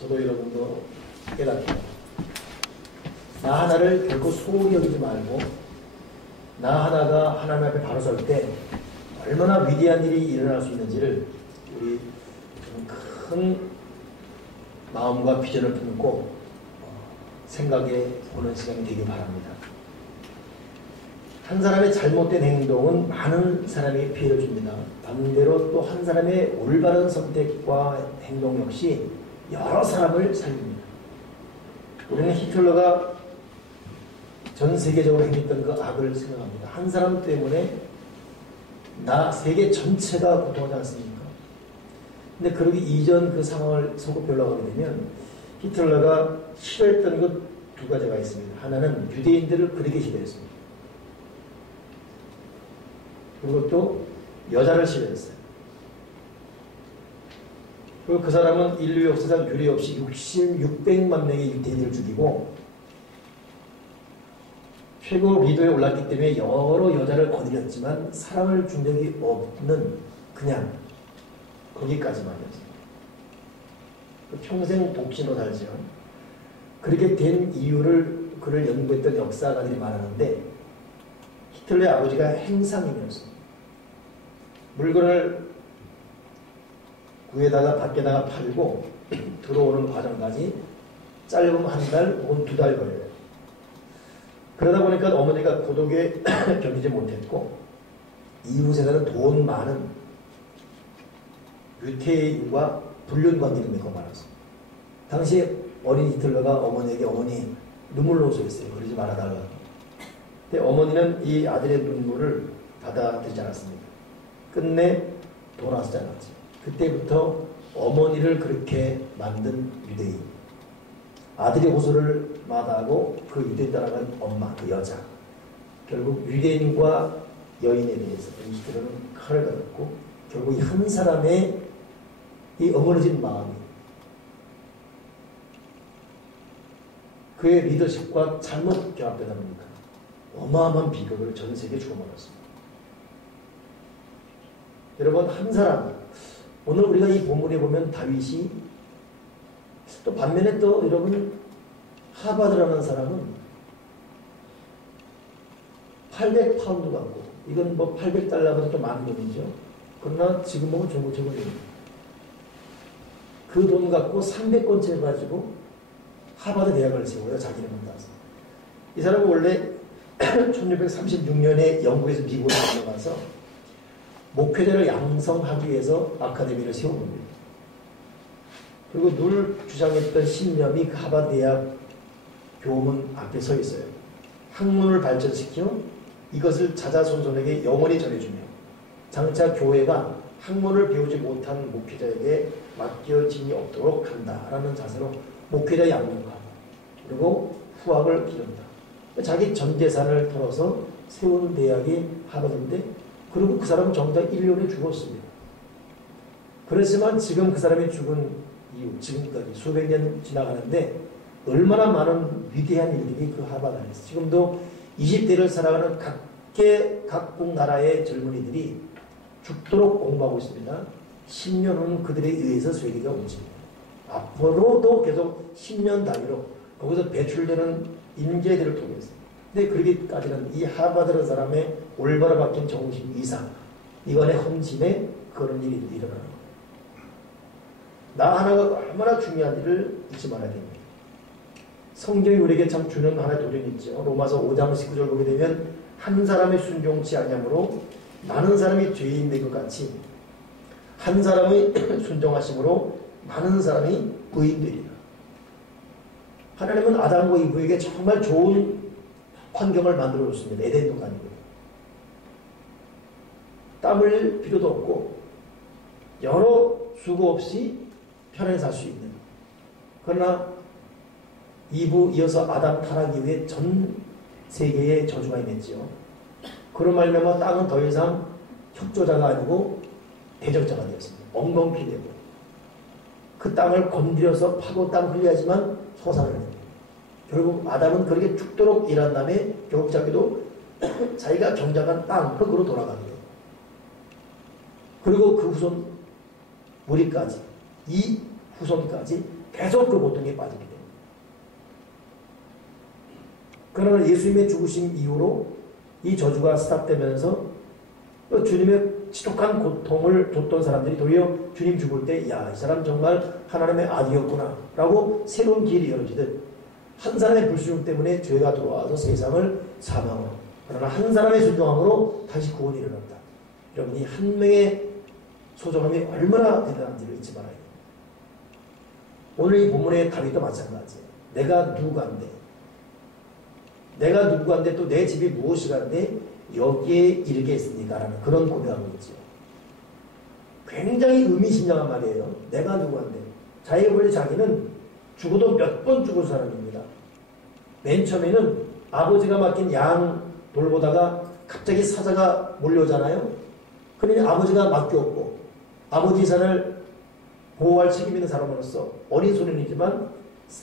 저도 여러분도 깨닫고 나 하나를 결코 소홀히 여기지 말고 나 하나가 하나님 앞에 바로 설 때 얼마나 위대한 일이 일어날 수 있는지를 우리 큰 마음과 비전을 품고 생각해 보는 시간이 되길 바랍니다. 한 사람의 잘못된 행동은 많은 사람에게 피해를 줍니다. 반대로 또 한 사람의 올바른 선택과 행동 역시 여러 사람을 살립니다. 우리는 히틀러가 전 세계적으로 행했던 그 악을 생각합니다. 한 사람 때문에 세계 전체가 고통하지 않습니까? 근데 그러기 이전 그 상황을 소급하려고 하게 되면 히틀러가 싫어했던 것 두 가지가 있습니다. 하나는 유대인들을 그렇게 싫어했습니다. 그리고 또 여자를 싫어했어요. 그리고 그 사람은 인류 역사상 유례 없이 600만 명의 유대인을 죽이고 최고 리더에 올랐기 때문에 여러 여자를 거느렸지만 사랑을 준 적이 없는 그냥 거기까지만이었어요. 평생 독신으로 살지요. 그렇게 된 이유를 그를 연구했던 역사가들이 말하는데 히틀러의 아버지가 행상인이었습니다. 물건을 구에다가 밖에다가 팔고 들어오는 과정까지 짧으면 한 달 혹은 2달 걸려요. 그러다 보니까 어머니가 고독에 견디지 못했고 이웃에서는 돈 많은 유태인과 불륜관계를 맺고 말았습니다. 당시에 어린 히틀러가 어머니에게 어머니 눈물로 호소했어요. 그러지 말아달라고. 근데 어머니는 이 아들의 눈물을 받아들이지 않았습니다. 끝내 돌아서지 않았죠. 그때부터 어머니를 그렇게 만든 유대인, 아들의 호소를 마다하고 그 유대인 따라간 엄마, 그 여자, 결국 유대인과 여인에 대해서 히틀러는 칼을 가졌고 결국 이 한 사람의 이 어머니진 마음이 그의 리더십과 잘못 결합되다 보니까 어마어마한 비극을 전 세계에 주고받았습니다. 여러분, 한 사람, 오늘 우리가 이 본문에 보면 다윗이 또 반면에 또 여러분 하바드라는 사람은 800파운드 갖고 이건 뭐 800달러보다 좀 많은 돈이죠. 그러나 지금 보면 중고차입니다. 그 돈 갖고 300권째 가지고 하버드 대학을 세워요. 자기 이름을 따서. 이 사람은 원래 1636년에 영국에서 미국으로 넘어가서 목회자를 양성하기 위해서 아카데미를 세운 겁니다. 그리고 늘 주장했던 신념이 그 하버드 대학 교문 앞에 서 있어요. 학문을 발전시켜 이것을 자자손손에게 영원히 전해주며 장차 교회가 학문을 배우지 못한 목회자에게 맡겨짐이 없도록 한다라는 자세로 목회자 양육하고 그리고 후학을 기른다. 자기 전 재산을 털어서 세운 대학이 하버드인데 그리고 그 사람은 정작 1년에 죽었습니다. 그렇지만 지금 그 사람이 죽은 이후 지금까지 수백 년 지나가는데 얼마나 많은 위대한 일들이 그 하버드 안에서 지금도 20대를 살아가는 각국 나라의 젊은이들이 죽도록 공부하고 있습니다. 10년 후는 그들에 의해서 세계가 움직입니다. 앞으로도 계속 10년 단위로 거기서 배출되는 인재들을 통해서. 근데 그러기까지는 이 하버드라는 사람의 올바로 바뀐 정신 이상, 이번에 헌신에 그런 일이 일어나는 거예요. 나 하나가 얼마나 중요한 일을 잊지 말아야 됩니다. 성경이 우리에게 참 주는 하나의 도전이 있죠. 로마서 5장 19절 보게 되면 한 사람의 순종치 아니함으로 많은 사람이 죄인 된 것 같이 한 사람의 순종하심으로 많은 사람이 의인 되리라. 하나님은 아담과 이브에게 정말 좋은 환경을 만들어 줬습니다. 에덴 동산이고요. 땀 흘릴 필요도 없고 여러 수고 없이 편하게 살 수 있는. 그러나 이브 이어서 아담 타락 이후에 전 세계에 저주가 임했지요. 그런 말미암아 땅은 더 이상 협조자가 아니고 대적자가 되었습니다. 엉겅퀴되고 그 땅을 건드려서 파고 땀 흘려야지만 소산을 합니다. 결국 아담은 그렇게 죽도록 일한 다음에 결국 자기도 자기가 경작한 땅 흙으로 돌아가게 돼요. 그리고 그 후손 우리까지 이 후손까지 계속 그 고통에 빠지게 됩니다. 그러나 예수님의 죽으심 이후로 이 저주가 스탑되면서 주님의 지독한 고통을 줬던 사람들이 도리어 주님 죽을 때, 야, 이 사람 정말 하나님의 아들이었구나 라고 새로운 길이 열어지듯, 한 사람의 불순종 때문에 죄가 들어와서 세상을 사망으로, 그러나 한 사람의 순종함으로 다시 구원이 일어났다. 여러분이 한 명의 소중함이 얼마나 대단한지를 잊지 말아야 됩니다. 오늘 이 본문의 다윗도 마찬가지예요. 내가 누구간데, 내가 누구간데 또 내 집이 무엇이간데 여기에 이르겠습니까? 라는 그런 고백하고 있죠. 굉장히 의미심장한 말이에요. 내가 누구간데. 자기가 원래 자기는 죽어도 몇 번 죽을 사람입니다. 맨 처음에는 아버지가 맡긴 양 돌보다가 갑자기 사자가 몰려오잖아요. 그러니 아버지가 맡겼고 아버지 산을 보호할 책임 있는 사람으로서 어린 소년이지만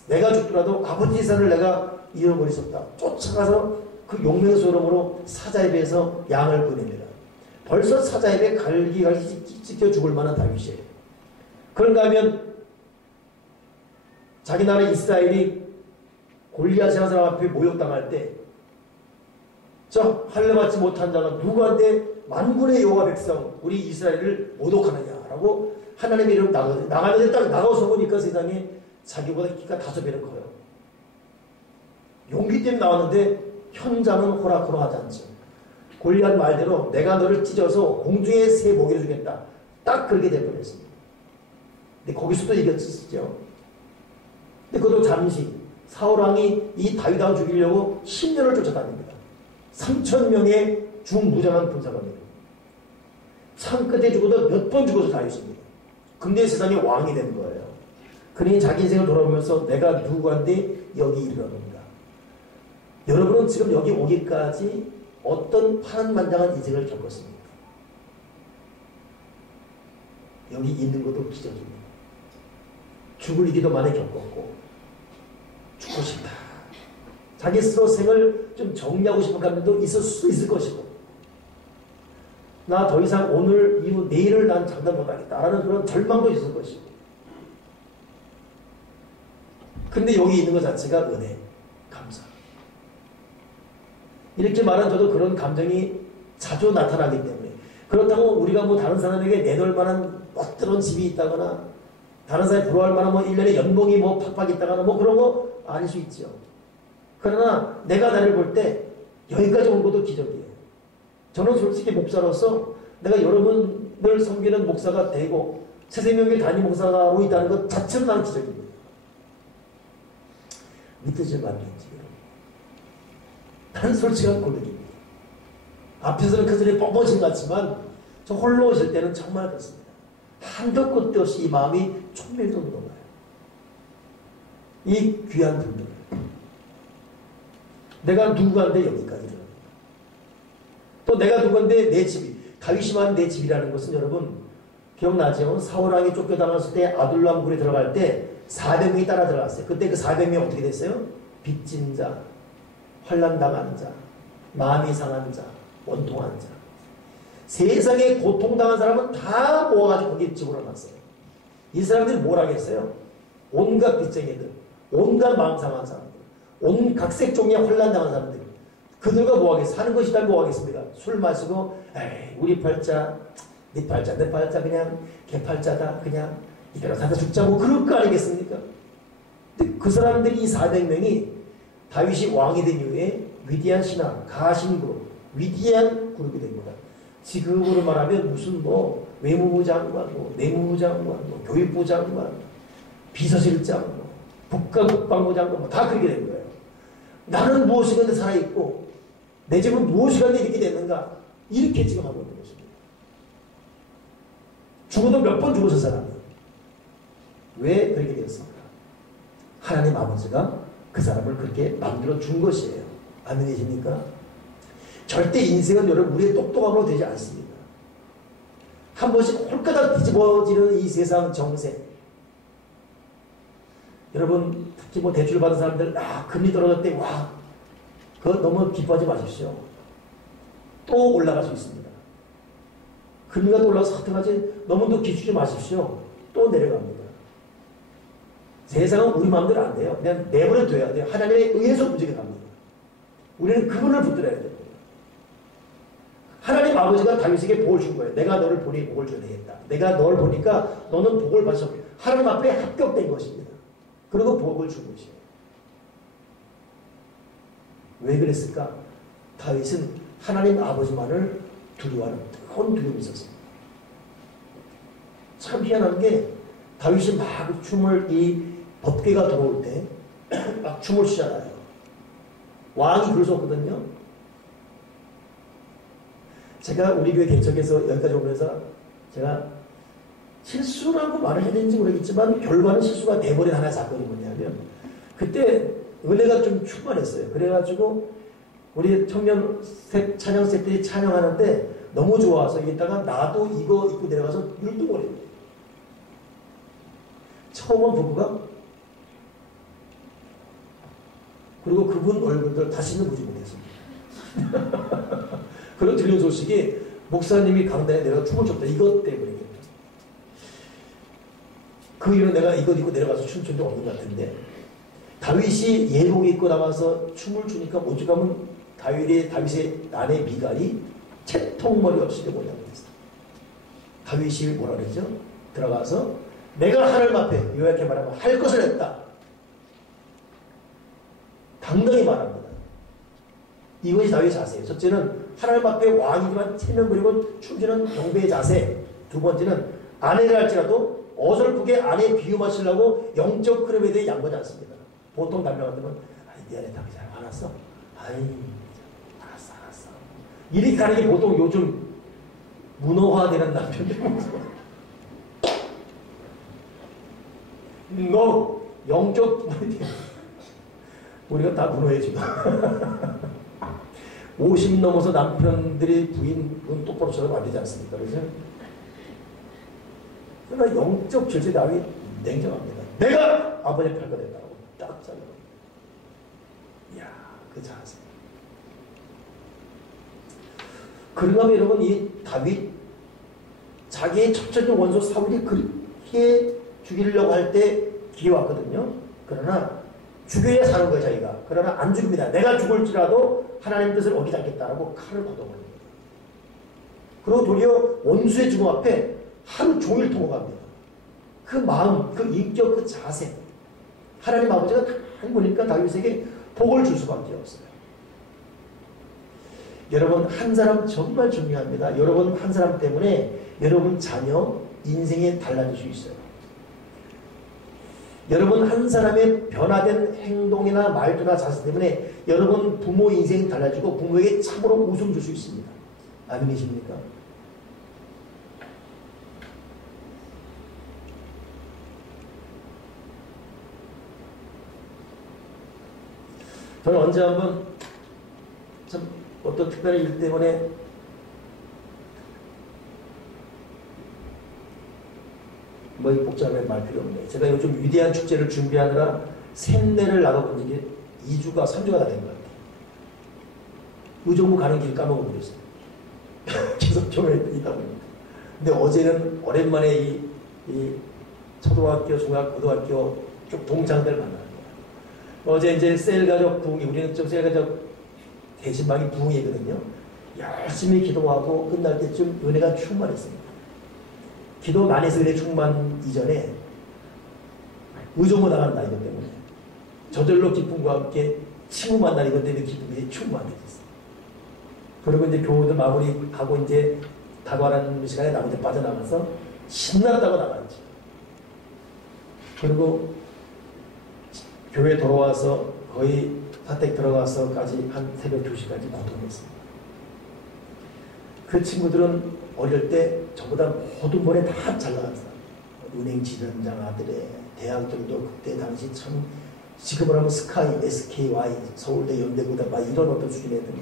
내가 죽더라도 아버지 산을 내가 잃어버렸었다. 쫓아가서 그 용맹의 소름으로 사자에 비해서 양을 보냅니다. 벌써 사자에 비해 갈기가 찢겨 죽을 만한 다윗이에요. 그런가 하면 자기 나라 이스라엘이 골리앗이라는 사람 앞에 모욕당할 때, 저 할례받지 못한 자가 누구한테 만군의 여호와 백성 우리 이스라엘을 모독하느냐라고 하나님의 이름 나가는데 딱 나가서 보니까 세상에 자기보다 키가 5배는 커요. 용기 때문에 나왔는데 현장은 호락호락하지 않죠. 골리앗 말대로 내가 너를 찢어서 공중에 새 먹이를 주겠다. 딱 그렇게 되어버렸습니다. 근데 거기서도 이겼었죠. 근데 그것도 잠시 사울왕이 이 다윗왕 죽이려고 10년을 쫓아다닙니다. 3,000명의 중무장한 군사관입니다. 산 끝에 죽어도 몇 번 죽어서 다윗입니다. 근데 세상에 왕이 된 거예요. 그러니 자기 인생을 돌아보면서 내가 누구한테 여기 이르렀는가. 여러분은 지금 여기 오기까지 어떤 파란만장한 인생을 겪었습니까? 여기 있는 것도 기적입니다. 죽을 일도 많이 겪었고 죽고 싶다. 자기 스스로 생을 좀 정리하고 싶은 감정도 있을 수 있을 것이고 나 더 이상 오늘 이후 내일을 난 장담 못하겠다라는 그런 절망도 있을 것이고 근데 여기 있는 것 자체가 은혜, 감사. 이렇게 말한 저도 그런 감정이 자주 나타나기 때문에 그렇다고 우리가 뭐 다른 사람에게 내놓을 만한 멋들은 집이 있다거나 다른 사람이 부러워할 만한 뭐 1년에 연봉이 뭐 팍팍 있다거나 뭐 그런 거 아닐 수 있죠. 그러나 내가 나를 볼 때 여기까지 온 것도 기적이에요. 저는 솔직히 목사로서 내가 여러분들 섬기는 목사가 되고 새생명교회 담임 목사가 하고 있다는 것 자체로 나는 기적입니다. 믿으실 만한지 여러분. 나는 솔직한 고백입니다. 앞에서는 그 소리 뻥뻥신 같지만 저 홀로 오실 때는 정말 그렇습니다. 한도 끝도 없이 이 마음이 촉밀도 늘어나요. 이 귀한 분들. 내가 누구한테 여기까지 들어갑니다. 또 내가 누구인데 내 집이 다윗이 말한 내 집이라는 것은 여러분 기억나죠? 사울왕이 쫓겨나갔을 때 아둘람 굴에 들어갈 때 400명이 따라 들어갔어요. 그때 그 400명이 어떻게 됐어요? 빚진 자, 환난당한 자, 마음이 상한 자, 원통한 자. 세상에 고통당한 사람은 다 모아가지고 거기 집으로 놨어요. 이 사람들이 뭘 하겠어요? 온갖 빚쟁이들, 온갖 마음 상한 사람들, 온 각색 종류의 환난당한 사람들. 그들과 뭐 하겠어요? 사는 것이 다 뭐 하겠습니까? 술 마시고, 에이, 우리 팔자, 네 팔자, 내 팔자, 그냥 개 팔자다, 그냥 이대로 사다 죽자, 뭐 그럴 거 아니겠습니까? 근데 그 사람들이 이 400명이 다윗이 왕이 된 이후에 위대한 신앙, 가신그룹, 위대한 그룹이 됩니다. 지금으로 말하면 무슨 뭐 외무부 장관, 뭐 내무부 장관, 뭐 교육부 장관, 비서실장, 뭐 국가국방부 장관, 뭐 다 그렇게 된 거예요. 나는 무엇이건데 살아있고 내 집은 무엇이건데 이렇게 됐는가? 이렇게 지금 하고 있는 것입니다. 죽어도 몇 번 죽어서 살았나? 왜 그렇게 되었습니까? 하나님 아버지가 그 사람을 그렇게 만들어 준 것이에요. 아멘이십니까? 절대 인생은 여러분 우리의 똑똑함으로 되지 않습니다. 한 번씩 홀가닥 뒤집어지는 이 세상 정세. 여러분 특히 뭐 대출 받은 사람들 금리 떨어졌대 와 그거 너무 기뻐하지 마십시오. 또 올라갈 수 있습니다. 금리가 또 올라가서 어떡하지? 너무 더 기죽지 마십시오. 또 내려갑니다. 세상은 우리 마음대로 안 돼요. 그냥 내버려 둬야 돼요. 하나님에 의해서 움직여갑니다. 우리는 그분을 붙들어야 됩니다. 하나님 아버지가 다윗에게 복을 준 거예요. 내가 너를 보니 복을 줘야 되겠다. 내가 너를 보니까 너는 복을 받았어. 하나님 앞에 합격된 것입니다. 그리고 복을 준 것이에요. 왜 그랬을까? 다윗은 하나님 아버지만을 두려워하는 뜨거운 두려움이 있었습니다. 참 희한한 게 다윗이 막 춤을 이 법궤가 들어올 때 막 춤을 추잖아요. 왕이 그럴 수 없거든요. 제가 우리 교회 개척해서 여기까지 오면서 제가 실수라고 말을 해야 되는지 모르겠지만 결과는 실수가 돼버린 하나의 사건이 뭐냐면 그때 은혜가 좀 충만했어요. 그래가지고 우리 청년 찬양 세트들이 찬양하는데 너무 좋아서 이따가 나도 이거 입고 내려가서 율동거려요. 처음 온 부부가 그리고 그분 얼굴들 다시는 보지 못했습니다. 그런 들린 소식이 목사님이 강단에 내려가 춤을 췄다. 이것 때문이겠다. 그 이후로 내가 이것 입고 내려가서 춤춘 적 없는 것 같은데 다윗이 예복 입고 나가서 춤을 추니까 오죽하면 다윗의 아내 미갈이 채통머리 없이 뭐냐고 했어요. 다윗이 뭐라 그러죠? 들어가서 내가 하나님 앞에 요약해 말하면 할 것을 했다. 당당히 말합니다. 이것이 다윗의 자세예요. 첫째는 하나님 앞에 왕이지만 체면 그리고 춤추는 경배의 자세. 두 번째는 아내를 할지라도 어설프게 아내 비유마시려고 영적 흐름에 대해 양보하지 않습니다. 보통 남녀 같으면 네 아내 당장 화났어? 알았어. 이렇게 가는 게 보통 요즘 문어화되는 남편들 너 영적 우리가 다 문어해 지금 50 넘어서 남편들이 부인은 똑바로 쳐서 안 되지 않습니까? 그래서 그러나 영적 절제 다윗 냉정합니다. 내가 아버지 팔가 됐다고 딱 잘라. 이야, 그 자세. 그러면 여러분 이 다윗 자기의 첫째적 원수 사울이 그렇게 죽이려고 할 때 기회 왔거든요. 그러나 죽여야 사는 거예요 자기가. 그러나 안 죽입니다. 내가 죽을지라도 하나님 뜻을 어기지 않겠다라고 칼을 걷어버립니다. 그리고 도리어 원수의 죽음 앞에 하루 종일 통곡합니다. 그 마음, 그 인격, 그 자세. 하나님 아버지가 다 보니까 다윗에게 복을 줄 수밖에 없어요. 여러분 한 사람 정말 중요합니다. 여러분 한 사람 때문에 여러분 자녀 인생이 달라질 수 있어요. 여러분 한 사람의 변화된 행동이나 말투나 자세 때문에 여러분 부모 인생이 달라지고 부모에게 참으로 웃음 줄 수 있습니다. 아멘이십니까? 저는 언제 한번 참 어떤 특별한 일 때문에 뭐 복잡하게 말 필요 없네요. 제가 요즘 위대한 축제를 준비하느라 샘내를 나가본 게 2주가 3주가 다 된 것 같아요. 의정부 가는 길 까먹어버렸어요. 계속 교회에 있다 보니까. 근데 어제는 오랜만에 이 초등학교, 중학교, 고등학교 쭉 동창들 만나는 거예요. 어제 이제 셀가족 부흥이, 우리는 좀 셀가족 대신방이 부흥이거든요. 열심히 기도하고 끝날 때쯤 은혜가 충만했습니다. 기도 많이 해서 은혜 충만 이전에 의정부 나간다 이것 때문에 저절로 기쁨과 함께 친구 만나는 이것 때문에 기쁨이 충만해졌어요. 그리고 이제 교우들 마무리하고 이제 다과하는 시간에 나머지 빠져나가서 신났다고 나갔지. 그리고 교회 돌아와서 거의 사택 들어가서까지 한 새벽 2시까지 고통했습니다. 그 친구들은 어릴 때 저보다 모든 번에 다 잘 나간 사람. 은행 지점장 아들에 대학들도 그때 당시 참 지금으로 하면 스카이, SKY, 서울대, 연대고다 막 이런 어떤 수준의 애들이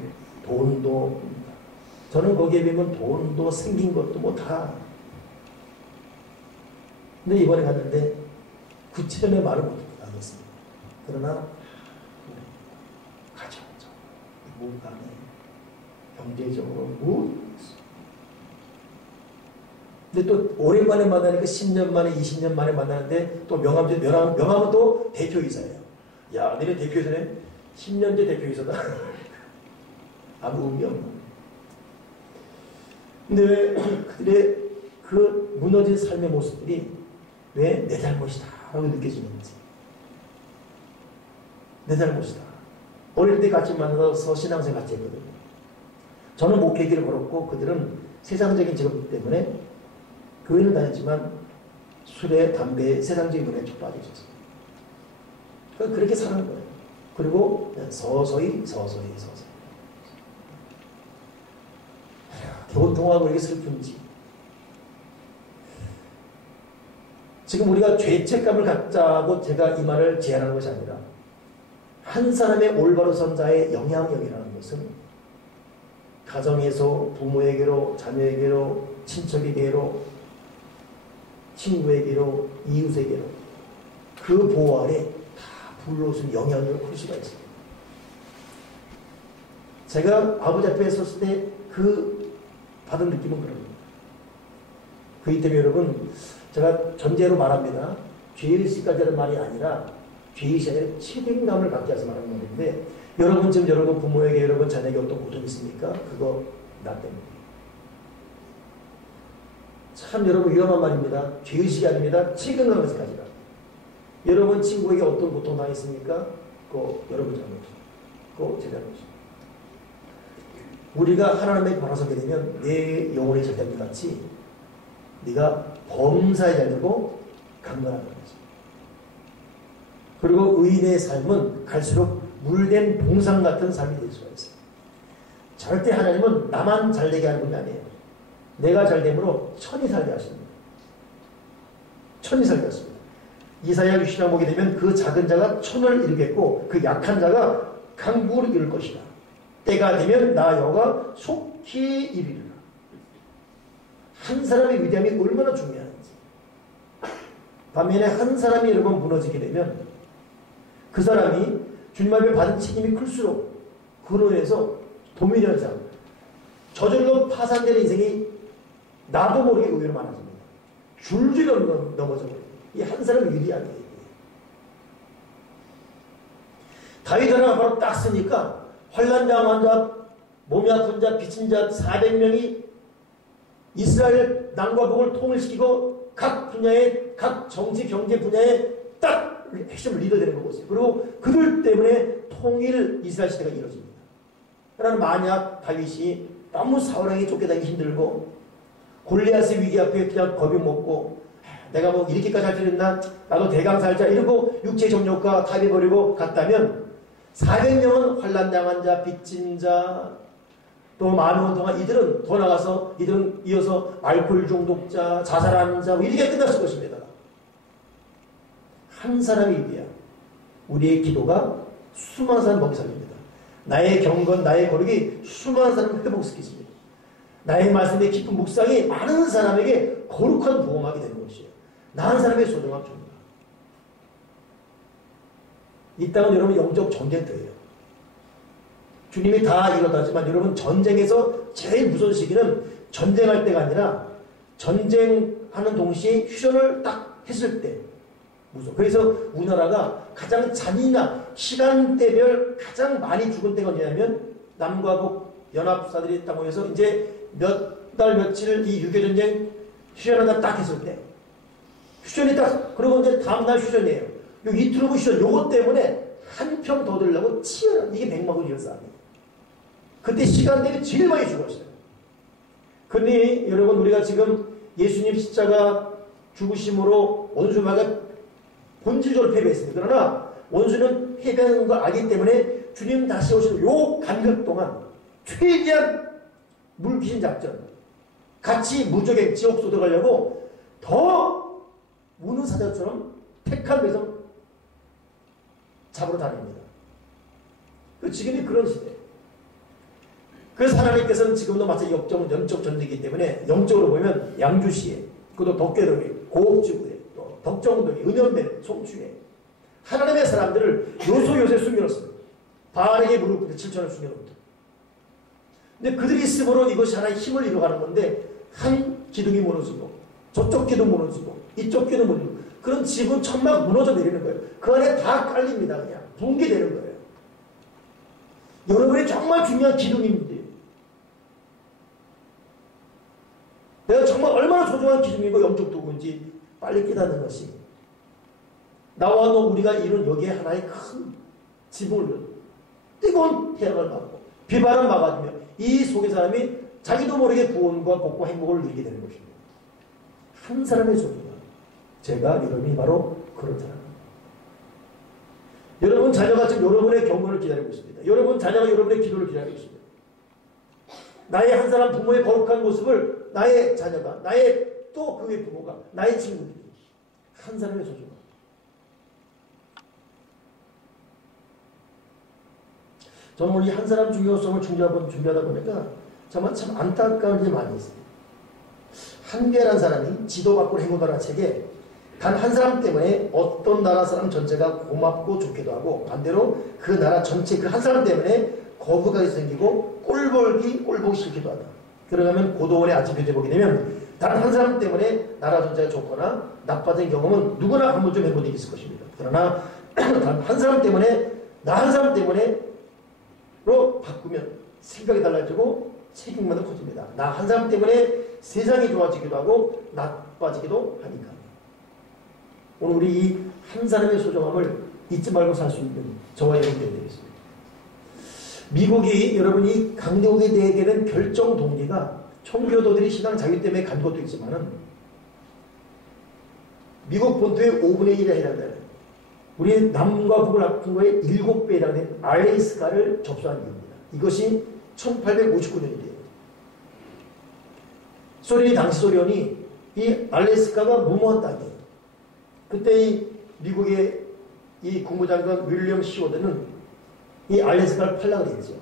돈도 저는 거기에 비하면 돈도 생긴 것도 뭐 다. 근데 이번에 갔는데 구체적인 말을 못하겠습니다. 그러나 가정적, 물간에 경제적으로 근데 또 오랜만에 만나니까 10년 만에 20년 만에 만나는데 또 명함은 또 대표이사예요. 야, 너네 대표이사네? 10년째 대표이사다. 아무 의미 없는. 근데 왜 그들의 그 무너진 삶의 모습들이 왜 내 잘못이다 라고 느껴지는지. 내 잘못이다. 어릴 때 같이 만나서 신앙생활 같이 했거든요. 저는 목회길을 걸었고 그들은 세상적인 직업 때문에 교회는 다녔지만 술에 담배에 세상적인 문화에 쭉 빠져 있었어요. 그렇게 사는 거예요. 그리고 서서히 교통하고 이게 슬픈지. 지금 우리가 죄책감을 갖자고 제가 이 말을 제안하는 것이 아니라 한 사람의 올바로 선자의 영향력이라는 것은 가정에서 부모에게로, 자녀에게로, 친척에게로, 친구에게로, 이웃에게로 그 보호 아래 다 불러오신 영향력을 볼 수가 있어요. 제가 아버지 앞에 섰을 때 그 받은 느낌은 그런 겁니다. 그렇기 때문에 여러분, 제가 전제로 말합니다. 죄의식까지 하는 말이 아니라 죄의식이 아니라 책임감을 갖게 해서 말하는 말인데, 여러분 지금 여러분 부모에게, 여러분 자녀에게 어떤 고통이 있습니까? 그거 나 때문에. 참 여러분 위험한 말입니다. 죄의식이 아닙니다. 책임감에서까지라. 여러분 친구에게 어떤 고통 당했습니까? 그거 여러분 잘못이에요. 그거 제 잘못이에요. 우리가 하나님의 돌아서게 되면 내 영혼의 잘됨 같이 네가 범사에 잘되고 강건한 거지. 그리고 의인의 삶은 갈수록 물된 봉상 같은 삶이 될 수가 있어요. 절대 하나님은 나만 잘되게 하는 분이 아니에요. 내가 잘됨으로 천이 살게 하십니다. 천이 살게 하십니다. 이사야 60장 보게 되면 그 작은 자가 천을 이루겠고 그 약한 자가 강국을 이룰 것이다. 때가 되면 나 여호와가 속히 이르리라. 한 사람의 위대함이 얼마나 중요한지. 반면에 한 사람이 여러 번 무너지게 되면 그 사람이 주님 앞에 받은 책임이 클수록 그로 인해서 도민현상, 저절로 파산되는 인생이 나도 모르게 의외로 많아집니다. 줄줄이 넘어져 버려요. 이 한 사람이 위대한 게. 다윗 하나가 바로 딱 쓰니까 환난당한 자, 몸이 아픈 자, 빚진 자 400명이 이스라엘 남과 북을 통일시키고 각 분야의, 각 정치, 경제 분야에 딱 핵심 리더되는 거 보세요. 그리고 그들 때문에 통일 이스라엘 시대가 이루어집니다. 그러나 만약 다윗이 너무 사울에게 쫓겨다니기 힘들고 골리앗의 위기 앞에 그냥 겁이 먹고 내가 뭐 이렇게까지 할 줄 있나? 나도 대강살자 이러고 육체 정욕과 타협해버리고 갔다면 400명은 환난당한 자, 빚진 자, 또 많은 동안 이들은 더 나가서 이들은 이어서 알코올 중독자, 자살하는 자 이렇게 끝났을 것입니다. 한 사람이 위대한 우리의 기도가 수많은 사람 먹이 살립니다. 나의 경건, 나의 거룩이 수많은 사람을 회복시키십니다. 나의 말씀의 깊은 묵상이 많은 사람에게 거룩한 보험하게 되는 것이에요. 나 한 사람의 소중함 줍니다. 이 땅은 여러분 영적 전쟁터예요. 주님이 다 이뤘다지만 여러분 전쟁에서 제일 무서운 시기는 전쟁할 때가 아니라 전쟁하는 동시에 휴전을 딱 했을 때 무서워. 그래서 우리나라가 가장 잔인한 시간대별 가장 많이 죽은 때가 언제냐면 남과 북 연합사들이 딱 모여서 이제 몇 달 며칠 이 6.25 전쟁 휴전하다 딱 했을 때 휴전이 딱 그리고 이제 다음날 휴전이에요. 요 이틀 후 휴전 요것 때문에 한 평 더 들려고 치열한 이게 백마군 이런 싸움이에요. 그때 시간대에 제일 많이 죽었어요. 근데 여러분 우리가 지금 예수님 십자가 죽으심으로 원수마가 본질적으로 패배했습니다. 그러나 원수는 패배하는 걸 알기 때문에 주님 다시 오시는 요 간격 동안 최대한 물귀신 작전 같이 무적의 지옥소 들어가려고 더 우는 사자처럼 택한 배성 잡으러 다닙니다. 지금이 그런 시대예요. 그래서 하나님께서는 지금도 마치 영적 전쟁이기 때문에 영적으로 보면 양주시에, 그것도 덕계동에, 고업지구에, 또 덕정동에, 은연면에, 송추에 하나님의 사람들을 요소요소에 숨겨놓습니다. 바알에게 무릎 꿇고 7천을 숨겨놓습니다. 근데 그들이 있음으로 이것이 하나의 힘을 이루어가는 건데 한 기둥이 무너지고 저쪽 귀도 무너지고 이쪽 귀도 무너지고 그런 집은 천막 무너져 내리는 거예요. 그 안에 다 깔립니다. 그냥 붕괴되는 거예요. 여러분이 정말 중요한 기둥입니다. 내가 정말 얼마나 소중한 기둥이고 영적 도구인지 빨리 깨닫는 것이 나와 너 우리가 이룬 여기에 하나의 큰 지붕을 뜨거운 태양을 막고 비바람 막아주며 이 속의 사람이 자기도 모르게 구원과 복과 행복을 누리게 되는 것입니다. 한 사람의 소리가 제가 여러분이 바로 그런 사람입니다. 여러분 자녀가 지금 여러분의 경건을 기다리고 있습니다. 여러분 자녀가 여러분의 기도를 기다리고 있습니다. 나의 한 사람 부모의 거룩한 모습을 나의 자녀가 나의 또 그의 부모가 나의 친구들이 한 사람의 소중함. 저는 우리 한 사람 중요성을 준비하다 보니까 정말 참 안타까운 일이 많이 있습니다. 한계란 사람이 지도받고 행동하라는 책에 단 한 사람 때문에 어떤 나라 사람 전체가 고맙고 좋기도 하고 반대로 그 나라 전체 그 한 사람 때문에 거부감이 생기고 꼴보기 싫기도 하다. 그러면 고도원의 아침 표제 보게 되면 단 한 사람 때문에 나라 전체가 좋거나 나빠진 경험은 누구나 한 번쯤 해본 적이 있을 것입니다. 그러나 단 한 사람 때문에 나 한 사람 때문에로 바꾸면 생각이 달라지고 책임만도 커집니다. 나 한 사람 때문에 세상이 좋아지기도 하고 나빠지기도 하니까. 오늘 우리 이 한 사람의 소중함을 잊지 말고 살 수 있는 저와 여러분들이 되겠습니다. 미국이 여러분이 강대국에 대해게는 결정 동기가 청교도들이 신앙 자유 때문에 간 것도 있지만은 미국 본토의 5분의 1에 해당되는 우리 남과 북을 합친 거에 7배에 해당되는 알래스카를 접수한 이유입니다. 이것이 1859년이에요. 당시 소련이 이 알래스카가 무모한 땅이에요. 그때 이 미국의 이 국무장관 윌리엄 시워드는 이 알래스카를 팔라고 했죠.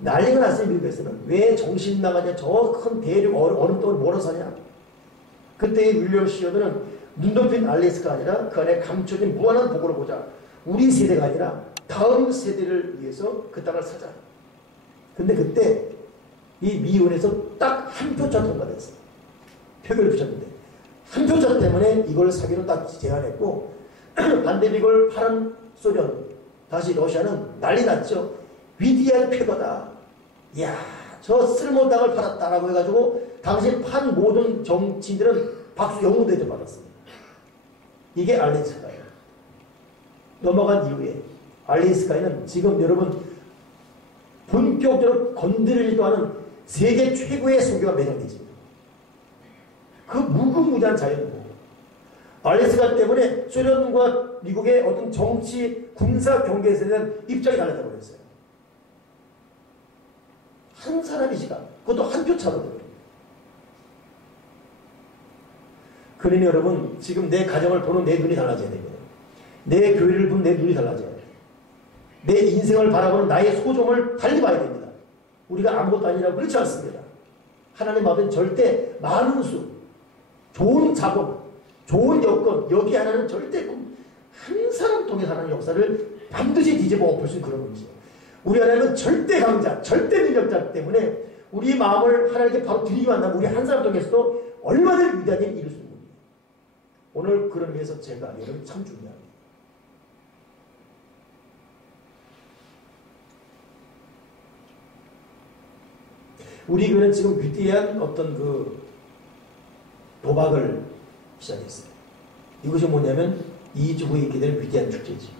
난리가 났어요. 미국에서는. 왜 정신 나가냐. 저 큰 대륙 얼음덩을 뭐로 사냐. 그때 이 윌리엄 시워드는 눈 덮인 알래스카가 아니라 그 안에 감춰진 무한한 복을 보자. 우리 세대가 아니라 다음 세대를 위해서 그 땅을 사자. 근데 그때 이 미의원에서 딱 한 표차 통과됐어요. 표결을 붙였는데 한 표차 때문에 이걸 사기로 딱 제안했고 반대로 이걸 파란 소련 다시 러시아는 난리 났죠. 위대한 표거다. 이야 저 쓸모없는 땅을 팔았다라고 해가지고 당시 판 모든 정치인들은 박수 영웅 대접 받았습니다. 이게 알래스카예요. 넘어간 이후에 알래스카에는 지금 여러분 본격적으로 건드리지도 않은 세계 최고의 석유가 매장되어 있습니다. 그 무궁무진한 자연이고 알래스카 때문에 소련과 미국의 어떤 정치, 군사 경계에서 대한 입장이 달라져 버렸어요. 한 사람이시가 그것도 한 표 차거든요. 그러니 여러분 지금 내 가정을 보는 내 눈이 달라져야 됩니다. 내 교회를 보는 내 눈이 달라져야 돼요. 내 인생을 바라보는 나의 소중을 달리 봐야 됩니다. 우리가 아무것도 아니라고 그렇지 않습니다. 하나님 앞에는 절대 많은 수, 좋은 자본, 좋은 여건, 여기 하나는 절대 한 사람 통해 하나님 역사를 반드시 뒤집어 엎을 수 있는 그런 분이죠. 우리 하나님은 절대 강자, 절대 능력자 때문에 우리 마음을 하나님께 바로 드리기만 한다면 우리 한 사람 통해서도 얼마나 위대한 일을 이룰 수 있는 분이에요. 오늘 그런 위해서 제가 여러분 참 중요합니다. 우리 교회는 지금 위대한 어떤 그 도박을 시작했어요. 이것이 뭐냐면 2주 후에 있게 될 위대한 축제지.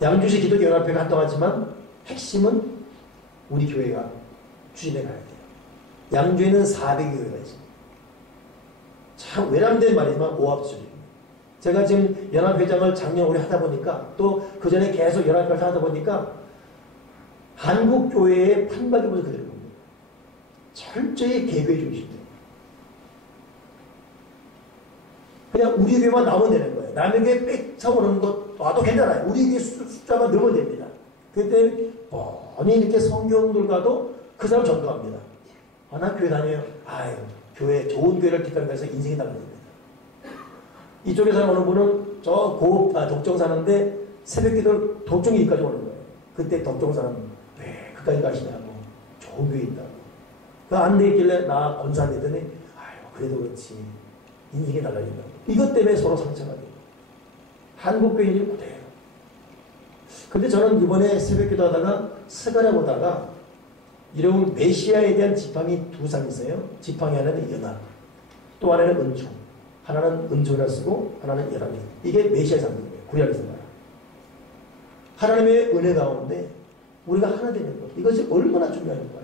양주시 기독연합회가 활동하지만 핵심은 우리 교회가 추진해 가야 돼요. 양주에는 400여 교회가 있습니다. 참 외람된 말이지만 오합수입니다. 제가 지금 연합회장을 작년 올해 하다 보니까 또 그 전에 계속 연합회를 하다 보니까 한국교회의 판박이 보면서 그대로 봅니다. 철저히 개교의 중심이에요. 그냥 우리 교회만 나오면 되는 거예요. 남의 교회 뺏어오는 것 와도 괜찮아요. 우리 교회 숫자만 넣으면 됩니다. 그때 뻔히 이렇게 성경들과도 그 사람 전도합니다. 아, 나 교회 다녀요. 아유, 교회, 좋은 교회를 택하는 거에서 인생이 달라집니다. 이쪽에서 오는 분은 저 독종 사는데 새벽 기도 독종이까지 오는 거예요. 그때 독종 사람 왜 그까지 가시냐고 좋은 교회 있다고. 그 안 되길래 나 권사 되더니 아유 그래도 그렇지 인생이 달라진다고. 이것 때문에 서로 상처가 돼요. 한국 교인이 그래요. 근데 저는 이번에 새벽기도 하다가 스가랴 보다가 이런 메시아에 대한 지팡이 두 상 있어요. 지팡이 하나는 연합, 또 하나는 은총. 하나는 은총이라 쓰고 하나는 연합이. 이게 메시아 상징이에요. 구약에서 말하는. 하나님의 은혜 가운데 우리가 하나 되는 것. 이것이 얼마나 중요한 거예요.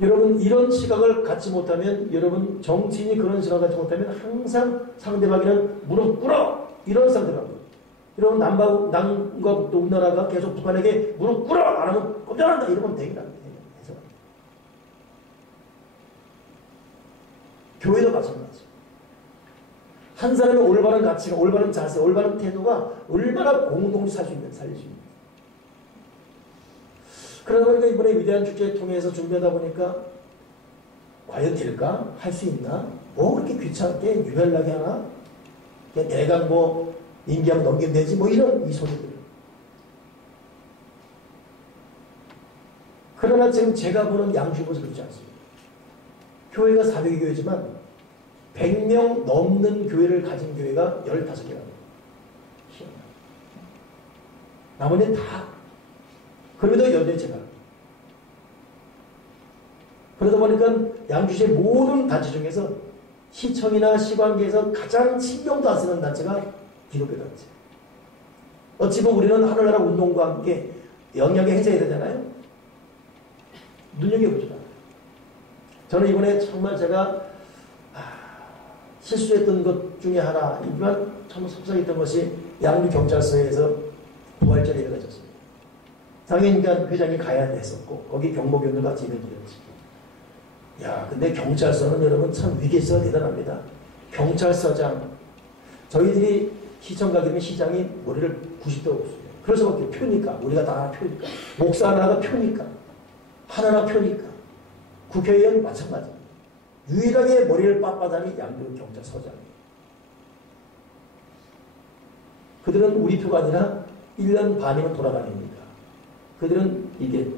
여러분 이런 시각을 갖지 못하면, 여러분 정치인이 그런 시각을 갖지 못하면 항상 상대방이는 무릎 꿇어! 이런 상대방. 여러분 남과 북도 우리나라가 계속 북한에게 무릎 꿇어! 안 하면 꼼짝한다! 이러면 되긴 안 돼요. 교회도 마찬가지죠. 한 사람의 올바른 가치가, 올바른 자세, 올바른 태도가 얼마나 공동체 살릴 수 있는. 그러다 보니까 이번에 위대한 축제를 통해서 준비하다 보니까 과연 될까? 할 수 있나? 뭐 그렇게 귀찮게 유별나게 하나? 그냥 내가 뭐 임기하면 넘기면 되지? 뭐 이런 이 소리들. 그러나 지금 제가 보는 양주보에서 그렇지 않습니다. 교회가 400여 교회지만 100명 넘는 교회를 가진 교회가 15개랍니다. 나머지는 다 그럼에도 여전히 제가. 그러다 보니까 양주시의 모든 단체 중에서 시청이나 시관계에서 가장 신경도 안 쓰는 단체가 기독교 단체. 어찌 보면 우리는 하늘나라 운동과 함께 영향에 해줘야 되잖아요. 눈여겨보지도 않아요. 저는 이번에 정말 제가 실수했던 것 중에 하나이지만 참 속상했던 것이 양주경찰서에서 부활절이 이루어졌습니다. 당연히 회장이 가야 했었고 거기 경보견들 같이 있는 길이었지. 야, 근데 경찰서는 여러분 참 위계서가 대단합니다. 경찰서장, 저희들이 시청 가게 되면 시장이 머리를 90도 없어요. 그래서 그렇게 표니까, 우리가 다 표니까, 목사 하나가 표니까, 하나가 표니까, 국회의원 마찬가지입니다. 유일하게 머리를 빳빳하니 양주 경찰서장이에요. 그들은 우리 표가 아니라 1년 반이면 돌아다닙니다. 그들은 이게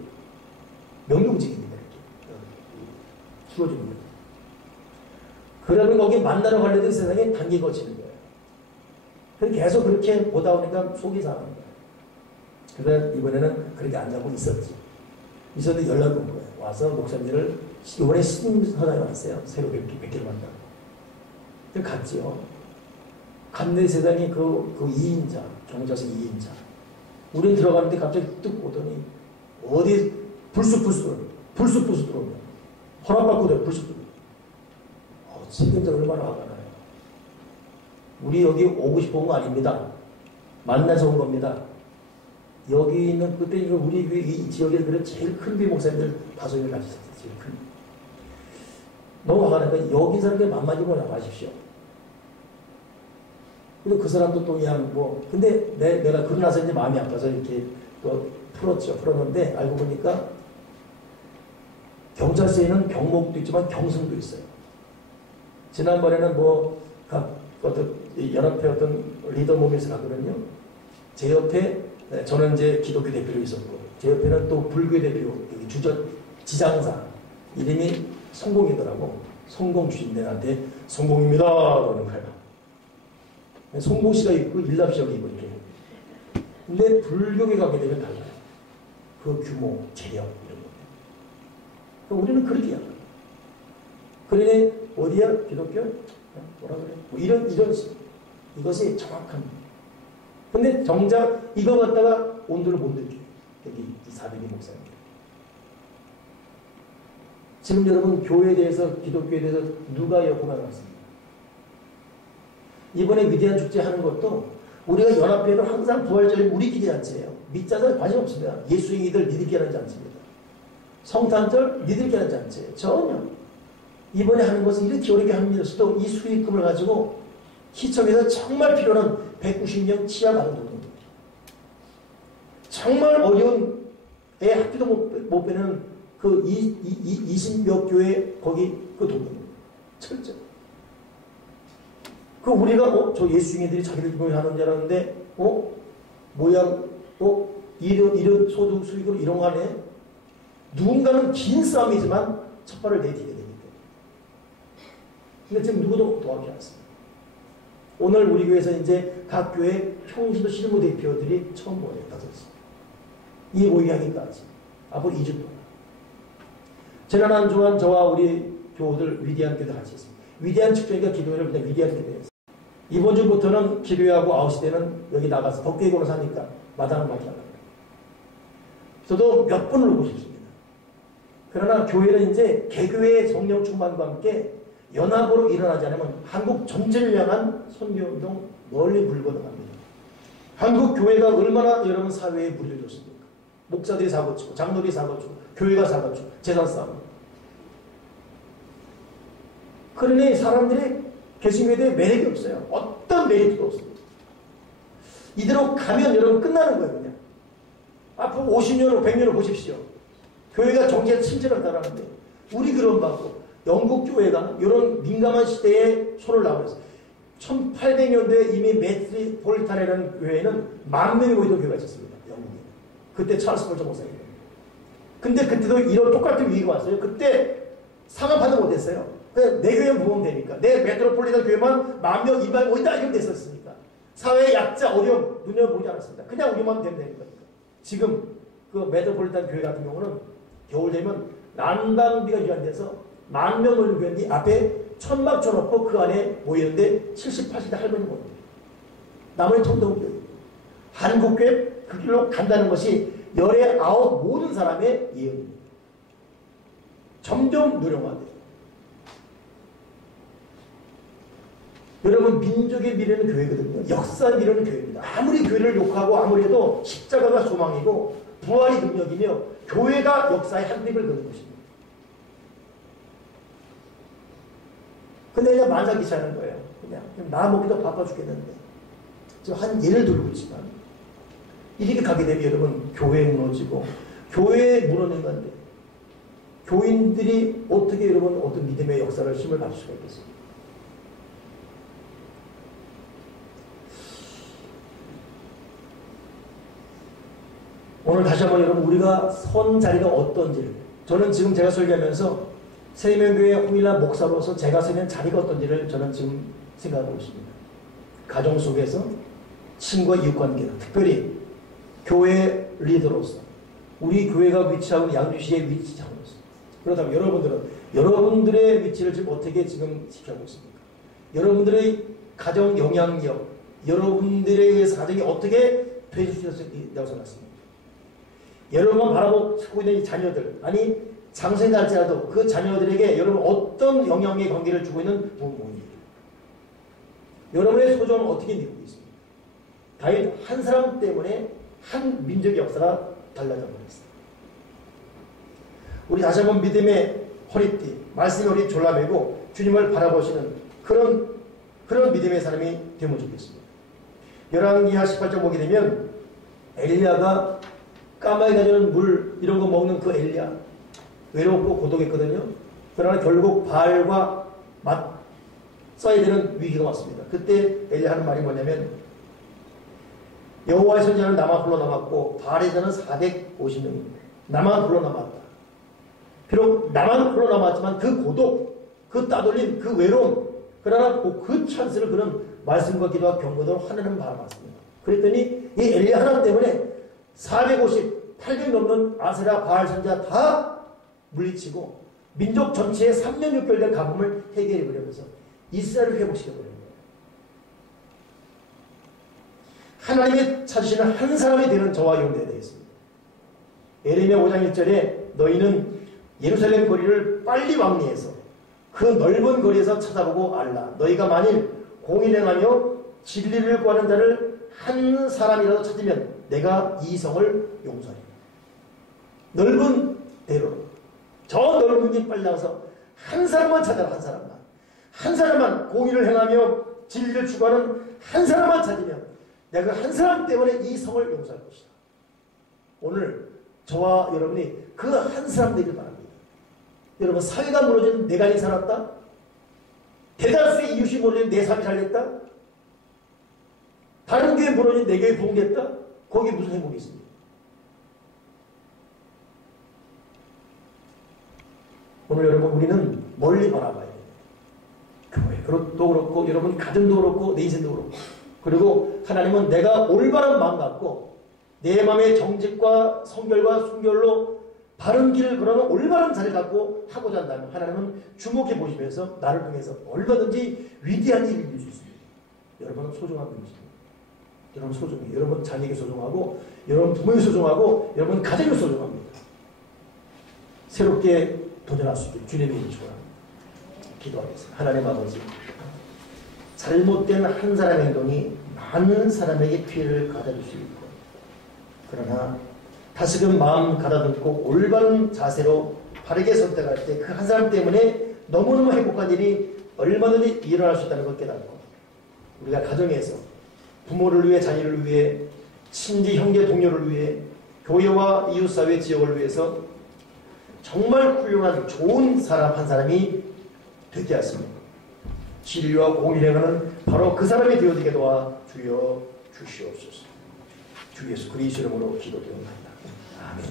명령직입니다. 이렇게 주어주는 거예요. 그러면 거기 만나러 가려던 세상에 단계 거치는 거예요. 그래서 계속 그렇게 보다 보니까 속이 상한 거예요. 그래서 이번에는 그렇게 안 가고 있었는데 연락이 온 거예요. 와서 목사님들을 이번에 신임사장이 왔어요. 새로 뵙기로 한다고. 그래서 갔지요. 갔는데 세상에 그 2인자, 경찰서 2인자. 우린 들어가는데 갑자기 뚝 오더니 어디 불쑥불쑥 들어오면 허락받고 돼 불쑥불쑥. 책임자 얼마나 화가 나요. 우리 여기 오고 싶어 온 거 아닙니다. 만나서 온 겁니다. 여기 있는 그때 우리 이 지역에 그런 제일 큰 비 목사님들 5명을 가지셨어요. 제일 큰. 너무 화가 나니까 여기 사람들 만만히고 나가십시오. 근데 그 사람도 또 그냥 뭐 근데 내가 그러고 나서 이제 마음이 아파서 이렇게 또 풀었는데 알고 보니까 경찰서에는 경목도 있지만 경승도 있어요. 지난번에는 뭐 어떤 연합회 어떤 리더 모임에서 가거든요. 제 옆에 저는 이제 기독교 대표로 있었고 제 옆에는 또 불교 대표 여기 지장사 이름이 성공이더라고. 성공 주인데 나한테 성공입니다 그러는 거예요. 송봉씨가 있고 일납시가 있고 이렇게. 근데 불교에 가게 되면 달라요. 그 규모, 재력 이런 거. 우리는 그렇게 해요. 그러니 어디야? 기독교? 뭐라 그래? 뭐 이런 식. 이것이 정확한. 근데 정작 이거 갖다가 온도를 못 느껴요. 여기 이 400의 목사님. 지금 여러분 교회에 대해서 기독교에 대해서 누가 역구가 나왔습니다. 이번에 위대한 축제 하는 것도 우리가 연합회는 항상 부활절이 우리끼리 잔치예요. 밑자는 관심 없습니다. 예수행이들 니들끼리 하는 잔치입니다. 성탄절 니들끼리 하는 잔치예요. 전혀. 이번에 하는 것은 이렇게 어렵게 합니다서도 이 수익금을 가지고 시청에서 정말 필요한 190명 치아 가는 동입니다. 정말 어려운 애 학비도 못 빼는 그 20몇 교회 거기 그 동입니다. 철저. 그 우리가 저 예수님들이 자기들 교회 하는 줄 알았는데 모양 이런 소득 수익으로 이런 거 하네. 누군가는 긴 싸움이지만 첫 발을 내딛게 됩니다. 근데 지금 누구도 도와주지 않습니다. 오늘 우리 교회에서 이제 각 교회 총신도 실무 대표들이 처음 모였다. 이 모양이까지 앞으로 2주 동안. 지난 한 주간 저와 우리 교우들 위대한 기도 같이 했습니다. 위대한 측정이가 기도회를 그냥 위대한 기도회였어요. 이번 주부터는 기도회하고 9시 때는 여기 나가서 덕계고로 사니까 마당을 맡겨달라고 해요. 저도 몇 번을 오고 싶습니다. 그러나 교회는 이제 개교의 성령 충만과 함께 연합으로 일어나지 않으면 한국 전체를 향한 선교운동 멀리 물고 나갑니다. 한국 교회가 얼마나 여러분 사회에 무리를 줬습니까? 목사들이 사고치고 장로들이 사고치고 교회가 사고치고 재산 싸움. 그러니 사람들이 개신교에 대해 매력이 없어요. 어떤 메리트도 없습니다. 이대로 가면 여러분 끝나는 거예요. 그냥 앞으로 50년 후 100년 후 보십시오. 교회가 정치에 침체했다라는데 우리 그런 받고 영국 교회가 이런 민감한 시대에 손을 놔버렸어요. 1800년대에 이미 메트로폴리탄이라는 교회는 10,000명이 모이던 교회가 있었습니다. 영국에. 그때 찰스 폴저 목사님. 근데 그때도 이런 똑같은 위기가 왔어요. 그때 상업화도 못했어요. 그냥 내 교회는 부흥 되니까. 내 메트로폴리탄 교회만 10,000명, 20,000명 모인다 이렇게 됐었으니까. 사회의 약자, 어려움, 눈여보지 않았습니다. 그냥 우리만 되면 되니까. 지금 그 메트로폴리탄 교회 같은 경우는 겨울 되면 난방비가 유한돼서 10,000명 모이는 교회인데 앞에 천막 쳐놓고 그 안에 모이는데 70, 80대 할머니 모입니다. 나머지 통동교회. 한국교회 그 길로 간다는 것이 열의 9 모든 사람의 예언입니다. 점점 누령화돼요. 여러분 민족의 미래는 교회거든요. 역사의 미래는 교회입니다. 아무리 교회를 욕하고 아무리 해도 십자가가 소망이고 부활이 능력이며 교회가 역사의 한 획을 그는 것입니다. 근데 그냥 만장기차하는 거예요. 그냥 나 먹기도 바빠 죽겠는데. 지금 한 예를 들고 있지만 이렇게 가게 되면 여러분 교회 무너지고 교회에 무너진 건데 교인들이 어떻게 여러분 어떤 믿음의 역사를 힘을 가질 수가 있겠습니까? 오늘 다시 한번 여러분 우리가 선 자리가 어떤지를 저는 지금 제가 설교하면서 세명교회 홍일남 목사로서 제가 서는 자리가 어떤지를 저는 지금 생각하고 있습니다. 가정 속에서 친구와 이웃관계 특별히 교회 리더로서 우리 교회가 위치하고 있는 양주시의 위치장으로서 그렇다면 여러분들은 여러분들의 위치를 지금 어떻게 지금 지켜하고 있습니까? 여러분들의 가정 영향력 여러분들에 의해서 가정이 어떻게 되실 수 있다고 생각하십니까? 여러분만 바라보고 있는 이 자녀들 아니 장생이 할지라도 그 자녀들에게 여러분 어떤 영향의 관계를 주고 있는 부모입니다. 여러분의 소중함을 어떻게 느끼고 있습니까? 다윗 한 사람 때문에 한 민족의 역사가 달라져 버렸어요. 우리 다시 한번 믿음의 허리띠, 말씀의 허리 졸라매고 주님을 바라보시는 그런 믿음의 사람이 되면 좋겠습니다. 열왕기하 18장 보게 되면 엘리야가 까마귀 가져오는 물 이런 거 먹는 그 엘리야 외롭고 고독했거든요. 그러나 결국 바알과 맞서야 되는 위기가 왔습니다. 그때 엘리야 하는 말이 뭐냐면 여호와의 선지자는 나만 홀로 남았고 바알의 자는 450명입니다. 나만 홀로 남았다. 비록 나만 홀로 남았지만 그 고독, 그 따돌림, 그 외로움 그러나 그 찬스를 그런 말씀과 기도와 경고도 하나는 바라봤습니다. 그랬더니 이 엘리야 하나 때문에 450, 800 넘는 아세라 바알 선지자 다 물리치고 민족 전체의 3년 6개월 된 가뭄을 해결해버리면서 이스라엘을 회복시켜버리는 거예요. 하나님이 찾으시는 한 사람이 되는 저와 여러분이 되겠습니다. 예레미야 5장 1절에 너희는 예루살렘 거리를 빨리 왕래해서 그 넓은 거리에서 찾아보고 알라. 너희가 만일 공의를 행하며 진리를 구하는 자를 한 사람이라도 찾으면 내가 이 성을 용서하리라. 넓은 대로 저 넓은 길 빨리 나가서 한 사람만 찾아라. 한 사람만 공의를 행하며 진리를 추구하는 한 사람만 찾으면 내가 한 사람 때문에 이 성을 용서할 것이다. 오늘 저와 여러분이 그 한 사람 되길 바랍니다. 여러분 사회가 무너진 내가 이 살았다? 대다수의 이웃이 무너진 내 삶이 잘됐다? 다른 교회 무너진 내 교회 부흥됐다? 거기에 무슨 행복이 있습니까? 오늘 여러분 우리는 멀리 바라봐야 돼요. 교회도 그렇고 여러분 가정도 그렇고 내 인생도 그렇고 그리고 하나님은 내가 올바른 마음 갖고 내 마음의 정직과 성결과 순결로 바른 길을 걸어는 올바른 자리를 갖고 하고자 한다면 하나님은 주목해 보시면서 나를 통해서 얼마든지 위대한 일을 이룰 수 있습니다. 여러분은 소중한 분이십니다. 여러분 소중해요. 여러분 자녀에게 소중하고 여러분 부모에게 소중하고 여러분 가정에 소중합니다. 새롭게 도전할 수 있게 주님의 힘을 축원합니다. 기도하겠습니다. 하나님 아버지, 잘못된 한 사람의 행동이 많은 사람에게 피해를 가져줄 수 있고 그러나 다시금 마음 가다듬고 올바른 자세로 바르게 선택할 때 그 한 사람 때문에 너무너무 행복한 일이 얼마든지 일어날 수 있다는 걸 깨닫고 우리가 가정에서 부모를 위해 자녀를 위해 친지 형제 동료를 위해 교회와 이웃사회 지역을 위해서 정말 훌륭한 좋은 사람 한 사람이 되게 하십니다. 진리와 공의를 행하는 바로 그 사람이 되어지게 도와 주여 주시옵소서. 주 예수 그리스도 이름으로 기도드립니다. 아멘.